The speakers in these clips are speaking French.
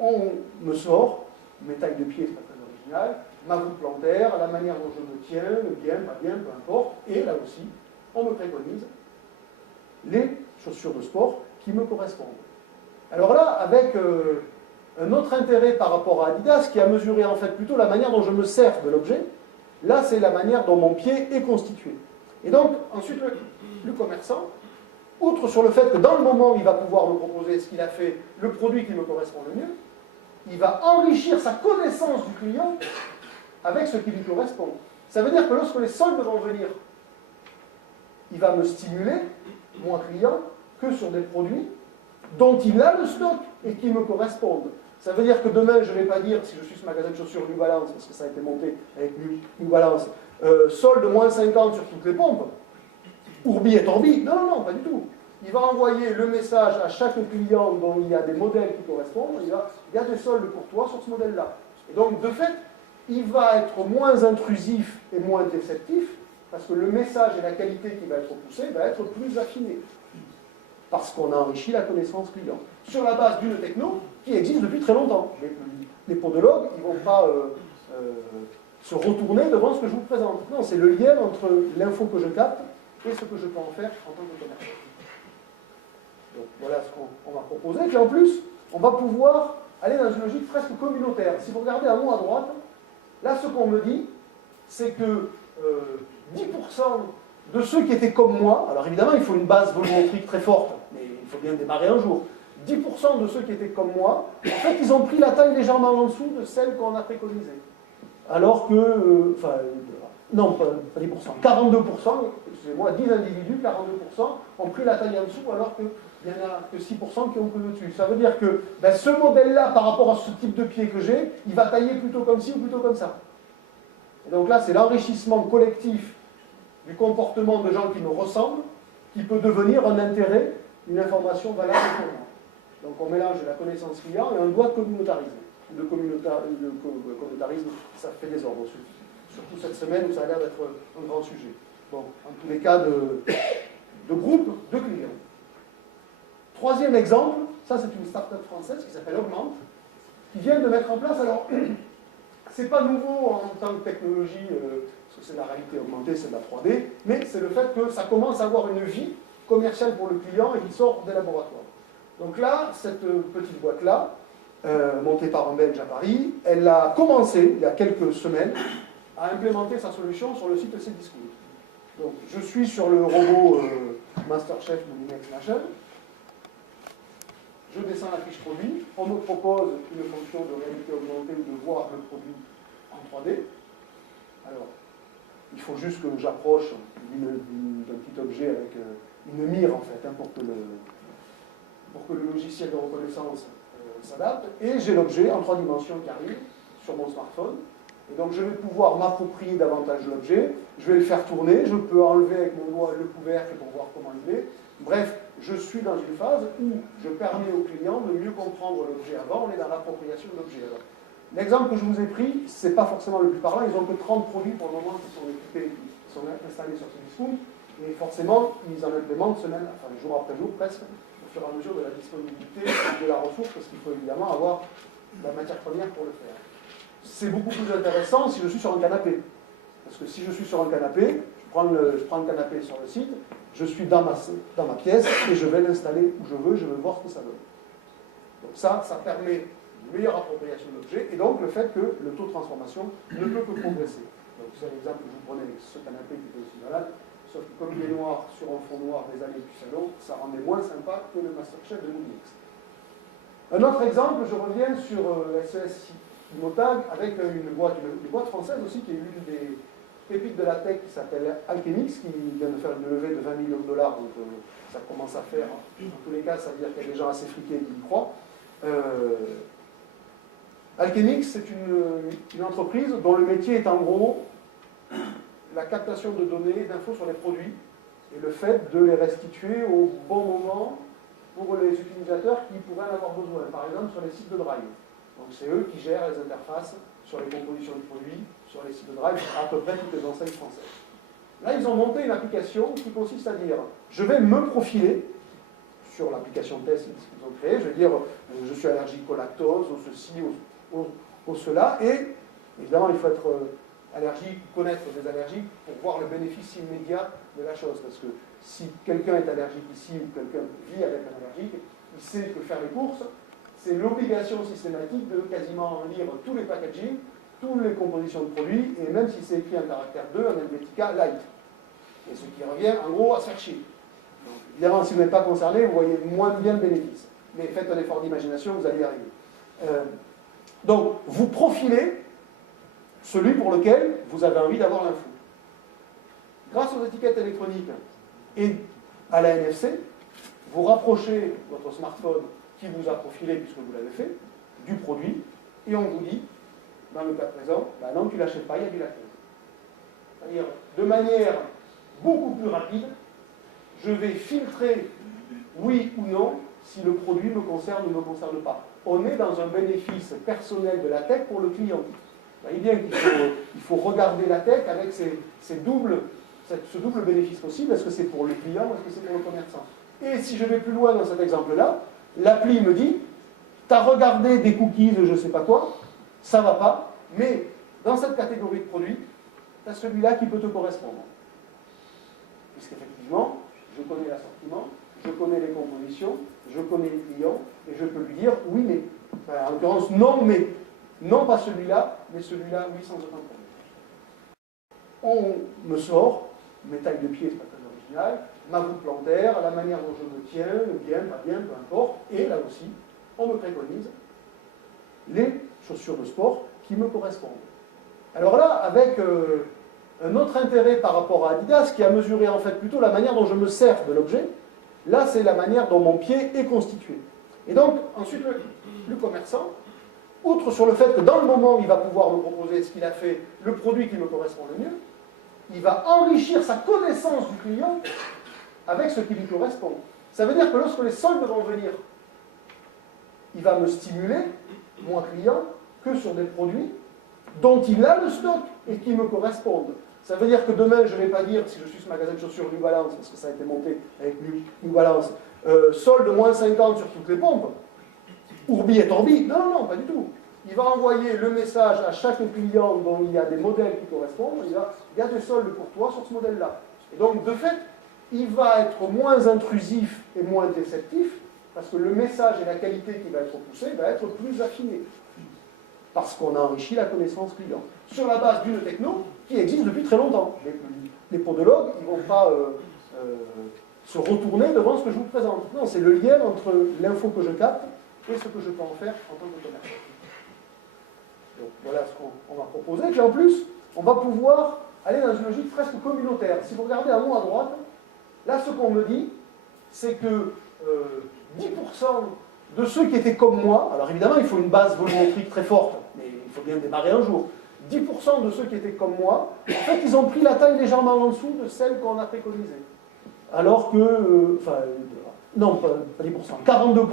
on me sort mes tailles de pieds, c'est pas très original, ma voûte plantaire, la manière dont je me tiens, bien, pas bien, peu importe, et là aussi, on me préconise les chaussures de sport qui me correspondent. Alors là, avec un autre intérêt par rapport à Adidas, qui a mesuré en fait plutôt la manière dont je me sers de l'objet, là c'est la manière dont mon pied est constitué. Et donc, ensuite, le commerçant, outre sur le fait que dans le moment où il va pouvoir me proposer ce qu'il a fait, le produit qui me correspond le mieux, il va enrichir sa connaissance du client avec ce qui lui correspond. Ça veut dire que lorsque les soldes vont venir, il va me stimuler, moi client, que sur des produits dont il a le stock et qui me correspondent. Ça veut dire que demain, je ne vais pas dire, si je suis ce magasin de chaussures New Balance, parce que ça a été monté avec New Balance, solde moins 50 sur toutes les pompes, Ourbi et Torbi. Non, non, non, pas du tout. Il va envoyer le message à chaque client dont il y a des modèles qui correspondent, il y a des soldes pour toi sur ce modèle-là. Et donc, de fait, il va être moins intrusif et moins déceptif, parce que le message et la qualité qui va être poussée va être plus affinée. Parce qu'on a enrichi la connaissance client. Sur la base d'une techno qui existe depuis très longtemps. Les podologues, ils ne vont pas se retourner devant ce que je vous présente. Non, c'est le lien entre l'info que je capte et ce que je peux en faire en tant que commerçant. Donc voilà ce qu'on va proposer. Et en plus, on va pouvoir aller dans une logique presque communautaire. Si vous regardez à moi à droite, là ce qu'on me dit, c'est que 10% de ceux qui étaient comme moi, alors évidemment il faut une base volumétrique très forte, mais il faut bien démarrer un jour. 10% de ceux qui étaient comme moi, en fait ils ont pris la taille légèrement en dessous de celle qu'on a préconisée. Alors que, non, pas 10%, 42%, excusez-moi, 10 individus, 42% ont pris la taille en dessous, alors qu'il n'y en a que 6% qui ont pris au-dessus. Ça veut dire que ce modèle-là, par rapport à ce type de pied que j'ai, il va tailler plutôt comme ci ou plutôt comme ça. Et donc là, c'est l'enrichissement collectif du comportement de gens qui nous ressemblent, qui peut devenir un intérêt, une information valable pour moi. Donc on mélange la connaissance client et on doit communautariser. Le communautarisme, ça fait des ordres, surtout cette semaine où ça a l'air d'être un grand sujet. Donc, en tous les cas, de groupe de clients. Troisième exemple, ça c'est une start-up française qui s'appelle Augmente, qui vient de mettre en place, alors, c'est pas nouveau en tant que technologie, parce que c'est de la réalité augmentée, c'est de la 3D, mais c'est le fait que ça commence à avoir une vie commerciale pour le client et qui sort des laboratoires. Donc là, cette petite boîte-là, montée par un Belge à Paris, elle a commencé, il y a quelques semaines, à implémenter sa solution sur le site Cdiscount. Donc, je suis sur le robot MasterChef Moulinex Machin, je descends la fiche produit, on me propose une fonction de réalité augmentée ou de voir le produit en 3D. Alors, il faut juste que j'approche d'un petit objet avec une mire, en fait, hein, pour que le logiciel de reconnaissance s'adapte, et j'ai l'objet en 3 dimensions qui arrive sur mon smartphone. Et donc je vais pouvoir m'approprier davantage l'objet, je vais le faire tourner, je peux enlever avec mon doigt le couvercle pour voir comment il est. Bref, je suis dans une phase où je permets au client de mieux comprendre l'objet avant, on est dans l'appropriation de l'objet. L'exemple que je vous ai pris, ce n'est pas forcément le plus parlant, ils n'ont que 30 produits pour le moment qui sont équipés, qui sont installés sur Cdiscount, et forcément, ils en implémentent jour après jour presque, au fur et à mesure de la disponibilité de la ressource, parce qu'il faut évidemment avoir la matière première pour le faire. C'est beaucoup plus intéressant si je suis sur un canapé. Parce que si je suis sur un canapé, je prends le canapé sur le site, je suis dans ma pièce et je vais l'installer où je veux voir ce que ça donne. Donc ça permet une meilleure appropriation de l'objet et donc le fait que le taux de transformation ne peut que progresser. Donc c'est l'exemple que je vous prenais avec ce canapé qui était aussi malade, sauf que comme il est noir sur un fond noir des années du salon, ça rendait moins sympa que le MasterChef de Moulinex. Un autre exemple, je reviens sur SES Motag avec une boîte française aussi qui est une des pépites de la tech qui s'appelle Alchemix, qui vient de faire une levée de 20 millions de dollars, donc ça commence à faire, dans tous les cas, ça veut dire qu'il y a des gens assez friqués qui y croient. Alchemix, c'est une entreprise dont le métier est en gros la captation de données, d'infos sur les produits, et le fait de les restituer au bon moment pour les utilisateurs qui pourraient en avoir besoin, par exemple sur les sites de Drive. Donc c'est eux qui gèrent les interfaces sur les compositions de produits, sur les sites de Drive, à peu près toutes les enseignes françaises. Là, ils ont monté une application qui consiste à dire, je vais me profiler sur l'application test qu'ils ont créée. Je vais dire, je suis allergique au lactose, au ceci, au cela. Et évidemment, il faut être allergique, connaître des allergies pour voir le bénéfice immédiat de la chose. Parce que si quelqu'un est allergique ici ou quelqu'un vit avec un allergique, il sait que faire les courses, c'est l'obligation systématique de quasiment lire tous les packaging, toutes les compositions de produits, et même si c'est écrit en caractère 2, en Helvetica light. Et ce qui revient en gros à se faire chier. Donc, évidemment, si vous n'êtes pas concerné, vous voyez moins bien le bénéfice. Mais faites un effort d'imagination, vous allez y arriver. Donc, vous profilez celui pour lequel vous avez envie d'avoir l'info. Grâce aux étiquettes électroniques et à la NFC, vous rapprochez votre smartphone qui vous a profilé, puisque vous l'avez fait, du produit, et on vous dit, dans le cas présent, ben non, tu ne l'achètes pas, il y a du lactose. C'est-à-dire, de manière beaucoup plus rapide, je vais filtrer oui ou non si le produit me concerne ou ne me concerne pas. On est dans un bénéfice personnel de la tech pour le client. Vous voyez bien qu'il faut regarder la tech avec ce double bénéfice possible. Est-ce que c'est pour le client ou est-ce que c'est pour le commerçant? Et si je vais plus loin dans cet exemple-là, l'appli me dit, tu as regardé des cookies de je ne sais pas quoi, ça ne va pas, mais dans cette catégorie de produits, tu as celui-là qui peut te correspondre. Puisqu'effectivement, je connais l'assortiment, je connais les compositions, je connais les clients, et je peux lui dire oui, mais, enfin, en l'occurrence, non, mais, non pas celui-là, mais celui-là, oui, sans aucun problème. On me sort, mes tailles de pied, c'est pas très original, ma voûte plantaire, la manière dont je me tiens, bien, pas bien, peu importe, et là aussi, on me préconise les chaussures de sport qui me correspondent. Alors là, avec un autre intérêt par rapport à Adidas, qui a mesuré en fait plutôt la manière dont je me sers de l'objet, là c'est la manière dont mon pied est constitué. Et donc, ensuite, le commerçant, outre sur le fait que dans le moment où il va pouvoir me proposer ce qu'il a fait, le produit qui me correspond le mieux, il va enrichir sa connaissance du client avec ce qui lui correspond. Ça veut dire que lorsque les soldes vont venir, il va me stimuler, moi client, que sur des produits dont il a le stock et qui me correspondent. Ça veut dire que demain, je ne vais pas dire, si je suis ce magasin de chaussures New Balance, parce que ça a été monté avec New Balance, solde moins 50 sur toutes les pompes, Ourbi et Torbi. Non, non, non, pas du tout. Il va envoyer le message à chaque client dont il y a des modèles qui correspondent, il y a des soldes pour toi sur ce modèle-là. Et donc, de fait, il va être moins intrusif et moins déceptif, parce que le message et la qualité qui va être poussée va être plus affinée. Parce qu'on a enrichi la connaissance client. Sur la base d'une techno qui existe depuis très longtemps. Les podologues, ils ne vont pas se retourner devant ce que je vous présente. Non, c'est le lien entre l'info que je capte et ce que je peux en faire en tant que commerçant. Donc voilà ce qu'on va proposer. Et puis en plus, on va pouvoir aller dans une logique presque communautaire. Si vous regardez à moi à droite, là ce qu'on me dit, c'est que 10% de ceux qui étaient comme moi, alors évidemment il faut une base volumétrique très forte, mais il faut bien démarrer un jour, 10% de ceux qui étaient comme moi, en fait ils ont pris la taille légèrement en dessous de celle qu'on a préconisée. Alors que, non, pas 10%, 42%,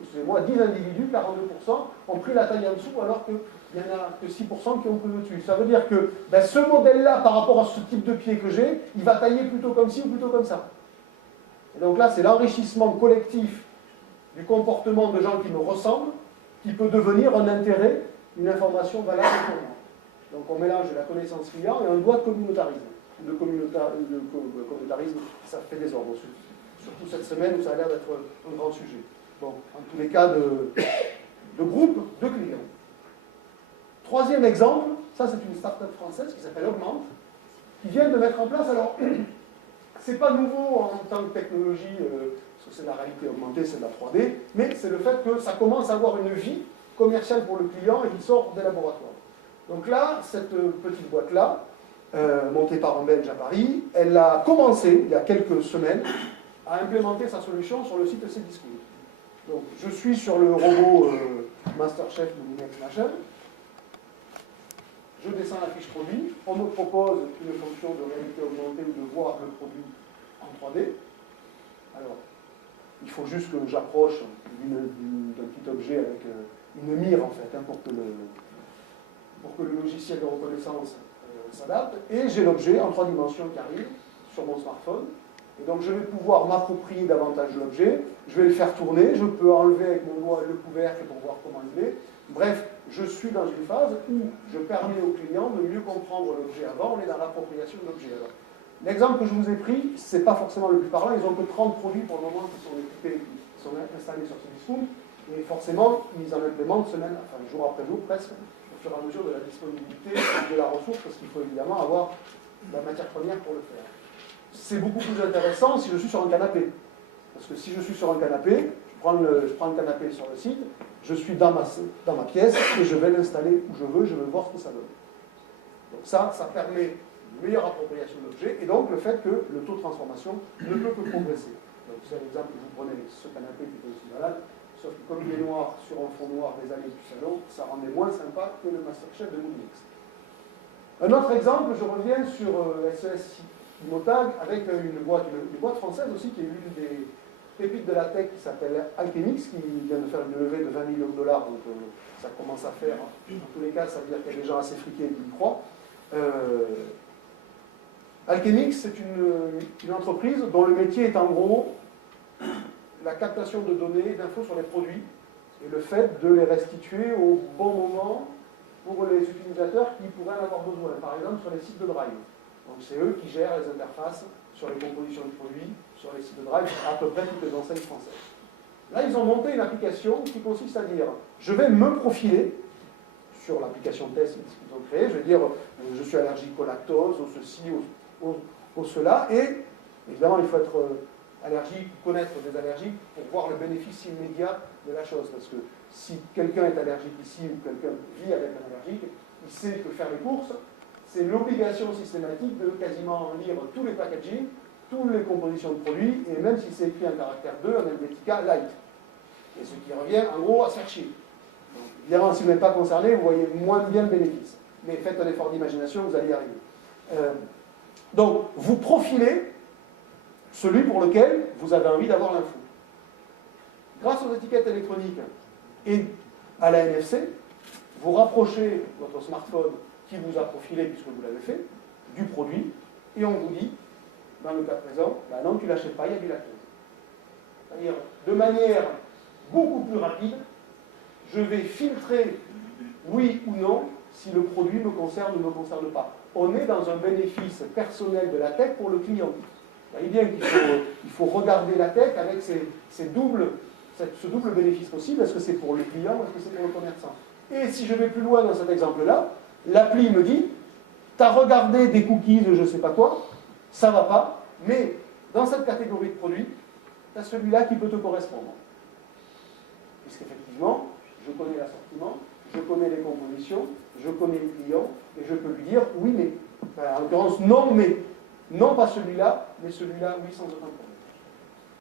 excusez-moi, 10 individus, 42% ont pris la taille en dessous, alors qu'il n'y en a que 6% qui ont pris au-dessus. Ça veut dire que ce modèle-là, par rapport à ce type de pied que j'ai, il va tailler plutôt comme ci ou plutôt comme ça. Et donc là, c'est l'enrichissement collectif du comportement de gens qui me ressemblent, qui peut devenir un intérêt, une information valable pour moi. Donc on mélange la connaissance client et un doigt de communautarisme. Le communautarisme, ça fait des ordres, surtout cette semaine où ça a l'air d'être un grand sujet. Bon, en tous les cas de groupe de clients. Troisième exemple, ça c'est une start-up française qui s'appelle Augmente, qui vient de mettre en place, alors c'est pas nouveau en tant que technologie, parce que c'est la réalité augmentée, c'est de la 3D, mais c'est le fait que ça commence à avoir une vie commerciale pour le client et qu'il sort des laboratoires. Donc là, cette petite boîte-là, montée par un Belge à Paris, elle a commencé, il y a quelques semaines, à implémenter sa solution sur le site Cdiscount. Donc je suis sur le robot MasterChef Moulinex machin, je descends la fiche produit, on me propose une fonction de réalité augmentée ou de voir le produit en 3D. Alors, il faut juste que j'approche d'un petit objet avec une mire en fait, pour que le logiciel de reconnaissance s'adapte. Et j'ai l'objet en 3 dimensions qui arrive sur mon smartphone. Et donc je vais pouvoir m'approprier davantage l'objet, je vais le faire tourner, je peux enlever avec mon doigt le couvercle pour voir comment il est. Bref, je suis dans une phase où je permets au client de mieux comprendre l'objet avant, on est dans l'appropriation de l'objet. L'exemple que je vous ai pris, ce n'est pas forcément le plus parlant, ils n'ont que 30 produits pour le moment qui sont équipés, qui sont installés sur Cdiscount, et forcément, ils en implémentent jour après jour presque, au fur et à mesure de la disponibilité de la ressource, parce qu'il faut évidemment avoir la matière première pour le faire. C'est beaucoup plus intéressant si je suis sur un canapé. Parce que si je suis sur un canapé, je prends le canapé sur le site, je suis dans ma pièce et je vais l'installer où je veux voir ce que ça donne. Donc ça permet une meilleure appropriation de l'objet et donc le fait que le taux de transformation ne peut que progresser. Donc c'est l'exemple que vous prenez avec ce canapé qui est aussi malade, sauf que comme il est noir sur un fond noir des allées du salon, ça rendait moins sympa que le Masterchef de Moonmix. Un autre exemple, je reviens sur SES Imotag avec une boîte française aussi qui est l'une des pépites de la tech qui s'appelle Alchemix, qui vient de faire une levée de 20 millions de dollars, donc ça commence à faire. Dans tous les cas, ça veut dire qu'il y a des gens assez friqués qui y croient. Alchemix, c'est une entreprise dont le métier est en gros la captation de données, d'infos sur les produits, et le fait de les restituer au bon moment pour les utilisateurs qui pourraient en avoir besoin, par exemple sur les sites de Drive. Donc c'est eux qui gèrent les interfaces sur les compositions de produits, sur les sites de Drive, à peu près toutes les enseignes françaises. Là, ils ont monté une application qui consiste à dire, je vais me profiler sur l'application test qu'ils ont créée, je vais dire, je suis allergique au lactose, au ceci, au cela, et évidemment, il faut être allergique, connaître des allergies pour voir le bénéfice immédiat de la chose, parce que si quelqu'un est allergique ici ou quelqu'un vit avec un allergique, il sait que faire les courses, c'est l'obligation systématique de quasiment lire tous les packaging, toutes les compositions de produits, et même si c'est écrit en caractère 2, en Helvetica light. Et ce qui revient en gros à chercher. Donc, évidemment, si vous n'êtes pas concerné, vous voyez moins bien le bénéfice. Mais faites un effort d'imagination, vous allez y arriver. Donc, vous profilez celui pour lequel vous avez envie d'avoir l'info. Grâce aux étiquettes électroniques et à la NFC, vous rapprochez votre smartphone qui vous a profilé, puisque vous l'avez fait, du produit, et on vous dit, dans le cas présent, bah non, tu ne l'achètes pas, il y a du lactose. C'est-à-dire, de manière beaucoup plus rapide, je vais filtrer, oui ou non, si le produit me concerne ou ne me concerne pas. On est dans un bénéfice personnel de la tech pour le client. Vous voyez bien qu'il faut regarder la tech avec ce double bénéfice possible. Est-ce que c'est pour le client ou est-ce que c'est pour le commerçant? Et si je vais plus loin dans cet exemple-là, l'appli me dit, tu as regardé des cookies de je ne sais pas quoi, ça ne va pas, mais dans cette catégorie de produits, tu as celui-là qui peut te correspondre. Puisqu'effectivement, je connais l'assortiment, je connais les compositions, je connais les clients, et je peux lui dire oui, mais. Enfin, en l'occurrence, non, mais. Non, pas celui-là, mais celui-là, oui, sans aucun problème.